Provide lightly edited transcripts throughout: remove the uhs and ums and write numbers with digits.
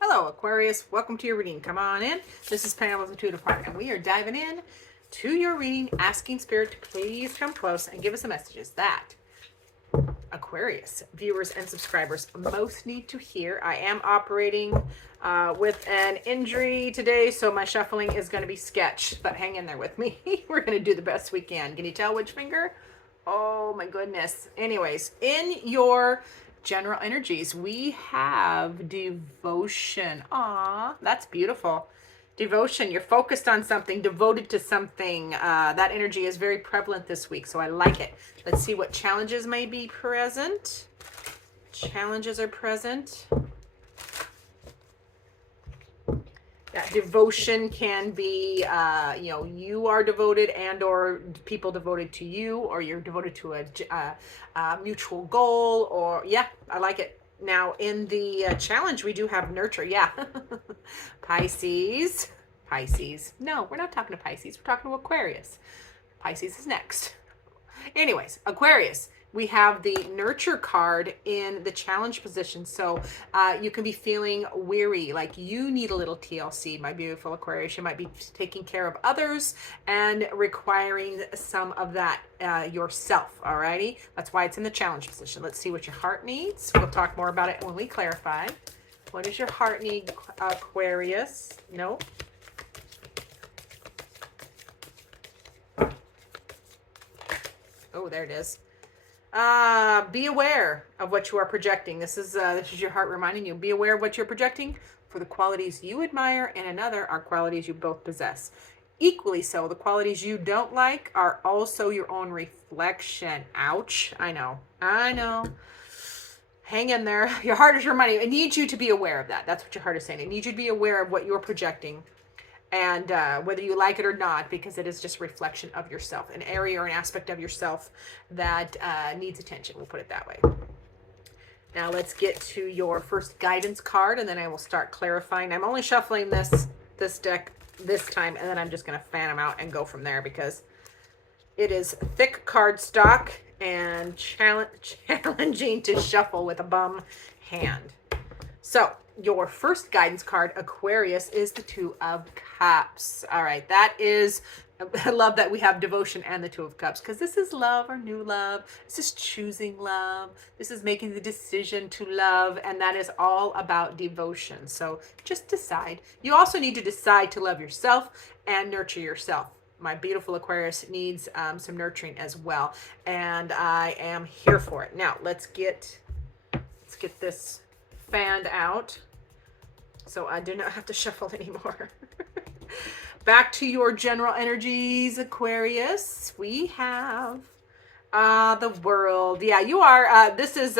Hello, Aquarius. Welcome to your reading. Come on in. This is Pamela with the Intuitive Heart, and we are diving in to your reading, asking Spirit to please come close and give us the messages that Aquarius viewers and subscribers most need to hear. I am operating with an injury today, so my shuffling is going to be sketch, but hang in there with me. We're going to do the best we can. Can you tell which finger? Oh my goodness. Anyways, in your general energies, we have devotion. Aw, that's beautiful. Devotion, you're focused on something, devoted to something. That energy is very prevalent this week, so I like it. Let's see what challenges may be present. Challenges are present. That devotion can be, you are devoted and or people devoted to you, or you're devoted to a mutual goal, or yeah, I like it. Now in the challenge, we do have nurture. Yeah. Pisces. Pisces. No, we're not talking to Pisces. We're talking to Aquarius. Pisces is next. Anyways, Aquarius, we have the nurture card in the challenge position. So you can be feeling weary, like you need a little TLC, my beautiful Aquarius. You might be taking care of others and requiring some of that yourself. Alrighty, that's why it's in the challenge position. Let's see what your heart needs. We'll talk more about it when we clarify. What does your heart need, Aquarius? No. Oh, there it is. Be aware of what you are projecting. This is your heart reminding you. Be aware of what you're projecting, for the qualities you admire in another are qualities you both possess. Equally so, the qualities you don't like are also your own reflection. Ouch. I know. Hang in there. Your heart is your money. It needs you to be aware of that. That's what your heart is saying. It needs you to be aware of what you're projecting, and whether you like it or not, because it is just a reflection of yourself, an area or an aspect of yourself that needs attention. We'll put it that way. Now let's get to your first guidance card, and then I will start clarifying. I'm only shuffling this deck this time, and then I'm just going to fan them out and go from there, because it is thick card stock and challenging to shuffle with a bum hand. So your first guidance card, Aquarius, is the Two of Cups. All right, that is, I love that we have devotion and the Two of Cups, because this is love or new love. This is choosing love. This is making the decision to love, and that is all about devotion. So just decide. You also need to decide to love yourself and nurture yourself. My beautiful Aquarius needs some nurturing as well, and I am here for it. Now let's get this fanned out, so I do not have to shuffle anymore. Back to your general energies, Aquarius. We have the world. Yeah, you are. This is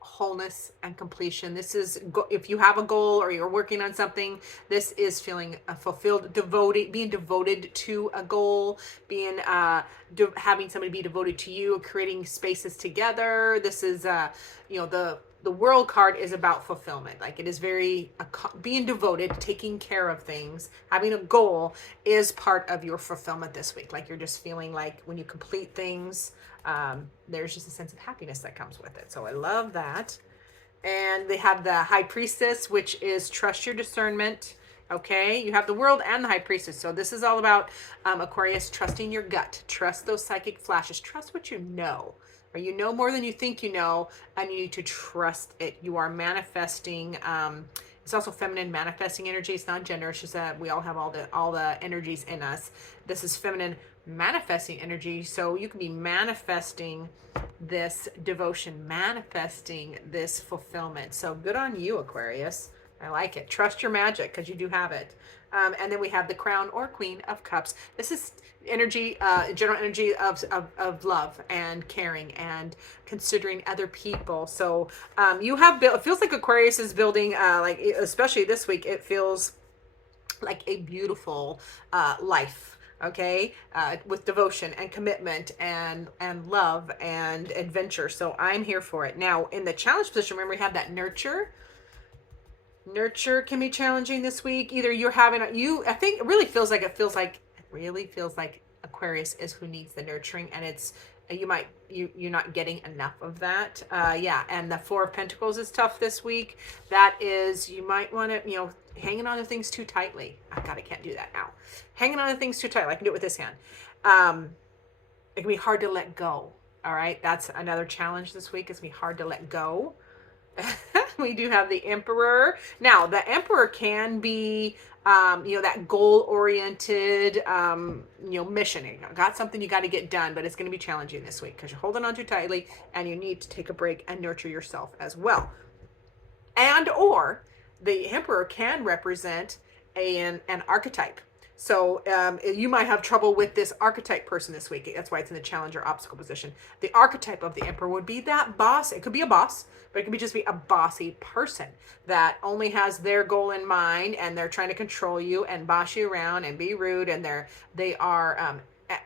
wholeness and completion. This is, if you have a goal or you're working on something, this is feeling fulfilled, devoted, being devoted to a goal, being having somebody be devoted to you, creating spaces together. This is the world card is about fulfillment. Like, it is very being devoted, taking care of things, having a goal is part of your fulfillment this week. Like, you're just feeling like when you complete things, there's just a sense of happiness that comes with it. So I love that. And they have the High Priestess, which is trust your discernment. Okay, you have the World and the High Priestess. So this is all about Aquarius, trusting your gut. Trust those psychic flashes. Trust what you know. Or you know more than you think you know, and you need to trust it. You are manifesting. It's also feminine manifesting energy. It's not gender. It's just that we all have all the energies in us. This is feminine manifesting energy. So you can be manifesting this devotion, manifesting this fulfillment. So good on you, Aquarius. I like it. Trust your magic, because you do have it. And then we have the Crown or Queen of Cups. This is energy, general energy of love and caring and considering other people. So you have built, it feels like Aquarius is building, like, especially this week, it feels like a beautiful life. Okay, with devotion and commitment and love and adventure. So I'm here for it. Now in the challenge position, remember we have that nurture. Nurture can be challenging this week. Either you're having I think it really feels like Aquarius is who needs the nurturing, and it's you're not getting enough of that. Yeah, and the Four of Pentacles is tough this week. That is, you might want to, hanging on to things too tightly. Oh God, I can't do that now. Hanging on to things too tightly. I can do it with this hand. It can be hard to let go. All right, that's another challenge this week. It's gonna be hard to let go. We do have the Emperor. Now, the Emperor can be, that goal-oriented, mission. You got something you got to get done, but it's going to be challenging this week because you're holding on too tightly and you need to take a break and nurture yourself as well. And or the Emperor can represent an archetype. So you might have trouble with this archetype person this week. That's why it's in the challenge or obstacle position. The archetype of the Emperor would be that boss. It could be a boss, but it could just be a bossy person that only has their goal in mind, and they're trying to control you and boss you around and be rude. And they are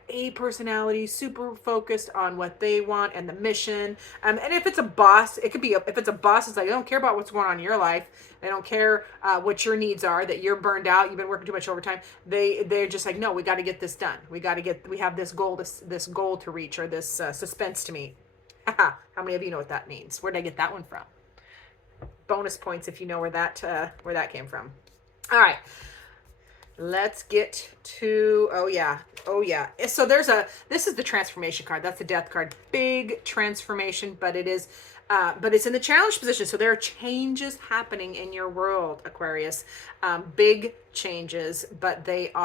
A personality, super focused on what they want and the mission. And if it's a boss, it could be, if it's a boss, it's like, they don't care about what's going on in your life. They don't care what your needs are, that you're burned out, you've been working too much overtime. They're just like, no, we got to get this done. We have this goal to reach, or this suspense to meet. How many of you know what that means? Where did I get that one from? Bonus points if you know where that came from. All right. Let's get to, oh yeah. So this is the transformation card. That's the death card. Big transformation, but it's in the challenge position. So there are changes happening in your world, Aquarius. Big changes, but they're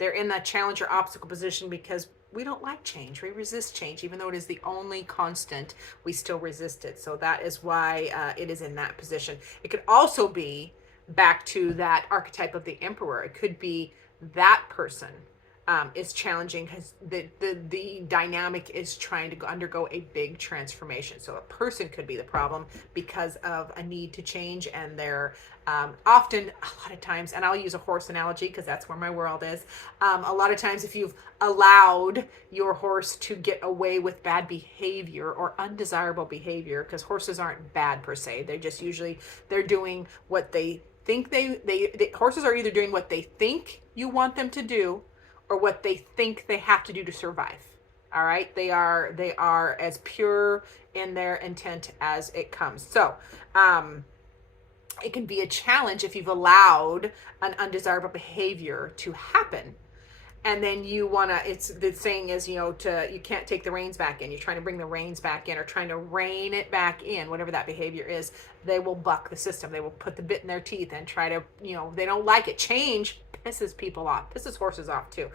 in that challenge or obstacle position because we don't like change. We resist change. Even though it is the only constant, we still resist it. So that is why it is in that position. It could also be back to that archetype of the Emperor. It could be that person is challenging because the dynamic is trying to undergo a big transformation. So a person could be the problem because of a need to change, and they're often, a lot of times, and I'll use a horse analogy because that's where my world is. A lot of times if you've allowed your horse to get away with bad behavior or undesirable behavior, because horses aren't bad per se, they're just usually, they're doing what they think horses are either doing what they think you want them to do or what they think they have to do to survive. All right. They are as pure in their intent as it comes. So, it can be a challenge if you've allowed an undesirable behavior to happen. And then you want to, it's the saying is, you can't take the reins back in. You're trying to bring the reins back in or trying to rein it back in, whatever that behavior is. They will buck the system. They will put the bit in their teeth and try to, they don't like it. Change pisses people off, pisses horses off too,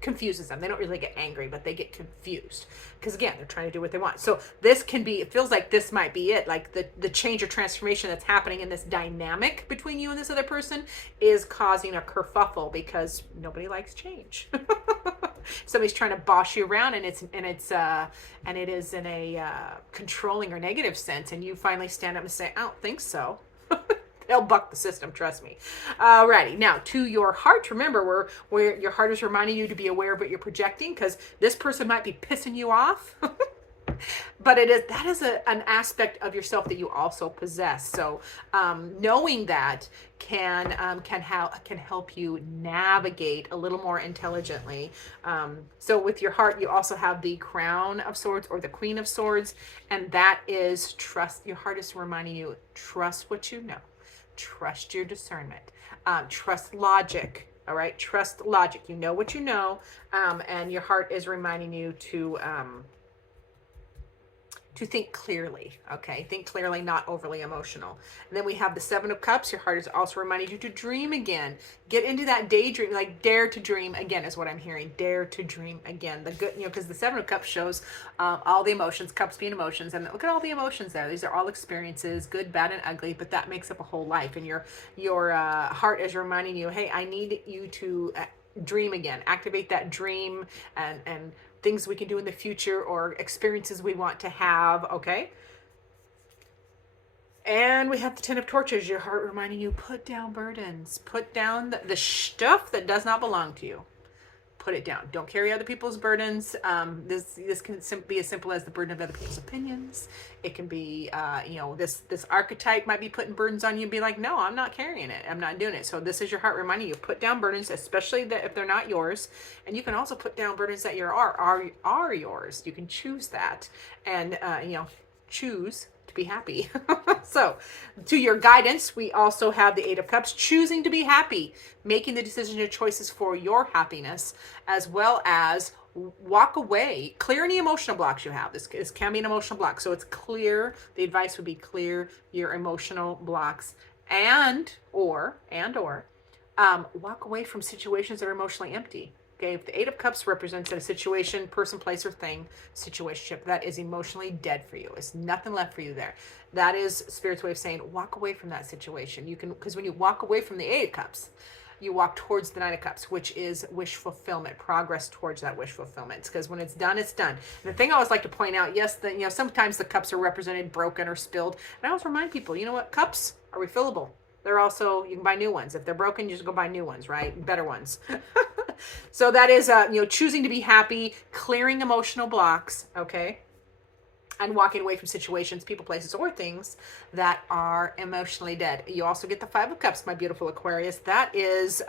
confuses them. They don't really get angry, but they get confused because again, they're trying to do what they want. So this can be, it feels like this might be it. Like the change or transformation that's happening in this dynamic between you and this other person is causing a kerfuffle because nobody likes change. Somebody's trying to boss you around, and it is in a controlling or negative sense, and you finally stand up and say, I don't think so. They'll buck the system, trust me. Alrighty, now to your heart. Remember, where your heart is reminding you to be aware of what you're projecting, because this person might be pissing you off. But that is an aspect of yourself that you also possess. So knowing that can help you navigate a little more intelligently. So with your heart, you also have the Crown of Swords or the Queen of Swords, and that is trust. Your heart is reminding you, trust what you know. Trust your discernment. Trust logic. All right. Trust logic. You know what you know. And your heart is reminding you to think clearly. Okay. Think clearly, not overly emotional. And then we have the Seven of Cups. Your heart is also reminding you to dream again. Get into that daydream, like dare to dream again is what I'm hearing. Dare to dream again. The good, because the Seven of Cups shows all the emotions, cups being emotions, and look at all the emotions there. These are all experiences, good, bad, and ugly, but that makes up a whole life. And your heart is reminding you, hey, I need you to dream again. Activate that dream and things we can do in the future or experiences we want to have, okay? And we have the Ten of Torches, your heart reminding you, put down burdens, put down the stuff that does not belong to you. put it down. Don't carry other people's burdens. This can be as simple as the burden of other people's opinions. It can be, this archetype might be putting burdens on you and be like, no, I'm not carrying it. I'm not doing it. So this is your heart reminding you, put down burdens, especially that if they're not yours. And you can also put down burdens that are yours. You can choose that and, choose to be happy. So to your guidance, we also have the Eight of Cups, choosing to be happy, making the decision and choices for your happiness, as well as walk away, clear any emotional blocks you have. This can be an emotional block. So it's clear. The advice would be clear your emotional blocks or walk away from situations that are emotionally empty. Okay, if the Eight of Cups represents a situation, person, place, or thing, situationship that is emotionally dead for you, it's nothing left for you there. That is Spirit's way of saying walk away from that situation. You can, because when you walk away from the Eight of Cups, you walk towards the Nine of Cups, which is wish fulfillment, progress towards that wish fulfillment. Because when it's done, it's done. And the thing I always like to point out, yes, sometimes the cups are represented broken or spilled. And I always remind people, you know what? Cups are refillable. They're also, you can buy new ones. If they're broken, you just go buy new ones, right? Better ones. So that is, choosing to be happy, clearing emotional blocks, okay? And walking away from situations, people, places, or things that are emotionally dead. You also get the Five of Cups, my beautiful Aquarius. That is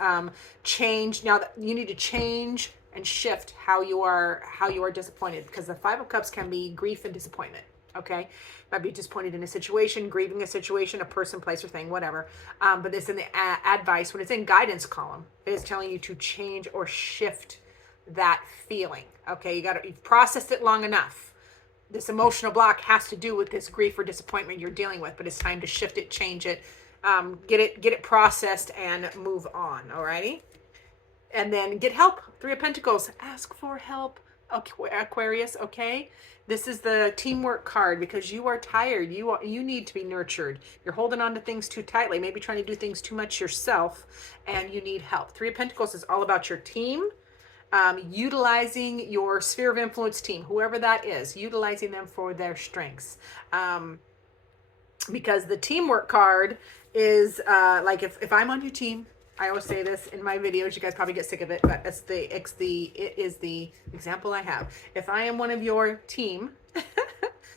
change. Now, you need to change and shift how you are disappointed, because the Five of Cups can be grief and disappointment. Okay, might be disappointed in a situation, grieving a situation, a person, place, or thing, whatever. But this in the advice, when it's in guidance column, it is telling you to change or shift that feeling. Okay, you've processed it long enough. This emotional block has to do with this grief or disappointment you're dealing with, but it's time to shift it, change it, get it processed, and move on. Alrighty, and then get help. Three of Pentacles. Ask for help, Aquarius. Okay. This is the teamwork card, because you are tired. You need to be nurtured. You're holding on to things too tightly, maybe trying to do things too much yourself, and you need help. Three of Pentacles is all about your team, utilizing your sphere of influence team, whoever that is, utilizing them for their strengths. Because the teamwork card is like if I'm on your team, I always say this in my videos, you guys probably get sick of it, but it is the example I have. If I am one of your team,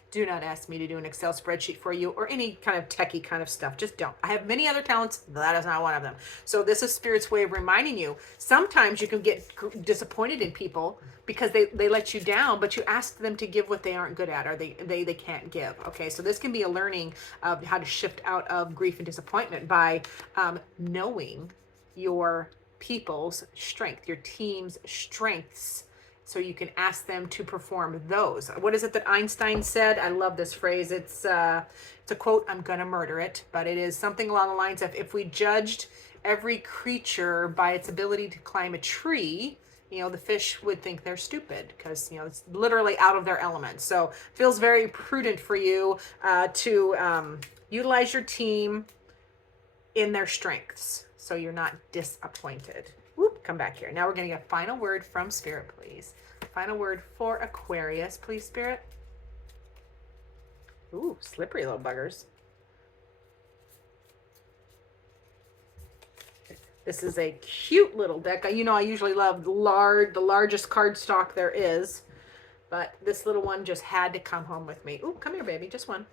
do not ask me to do an Excel spreadsheet for you or any kind of techie kind of stuff. Just don't. I have many other talents. That is not one of them. So this is Spirit's way of reminding you. Sometimes you can get disappointed in people because they let you down, but you ask them to give what they aren't good at, or they can't give. Okay, so this can be a learning of how to shift out of grief and disappointment by knowing your people's strength, your team's strengths, so you can ask them to perform those. What is it that Einstein said? I love this phrase. It's a quote. I'm gonna murder it, but it is something along the lines of, if we judged every creature by its ability to climb a tree, the fish would think they're stupid, because it's literally out of their element. So it feels very prudent for you to utilize your team in their strengths, so you're not disappointed. Whoop, come back here. Now we're going to get a final word from Spirit, please. Final word for Aquarius, please, Spirit. Ooh, slippery little buggers. This is a cute little deck. I usually love the largest card stock there is, but this little one just had to come home with me. Ooh, come here, baby, just one.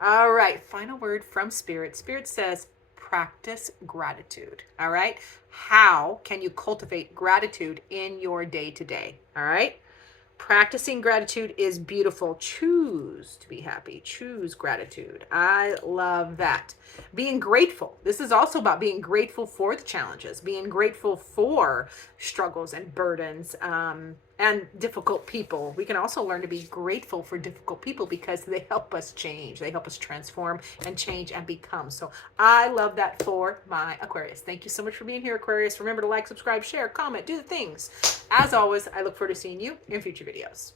All right, final word from Spirit. Spirit says, practice gratitude. All right. How can you cultivate gratitude in your day-to-day? All right. Practicing gratitude is beautiful. Choose to be happy. Choose gratitude. I love that. Being grateful. This is also about being grateful for the challenges, being grateful for struggles and burdens, and difficult people. We can also learn to be grateful for difficult people, because they help us change. They help us transform and change and become. So I love that for my Aquarius. Thank you so much for being here, Aquarius. Remember to like, subscribe, share, comment, do the things. As always, I look forward to seeing you in future videos.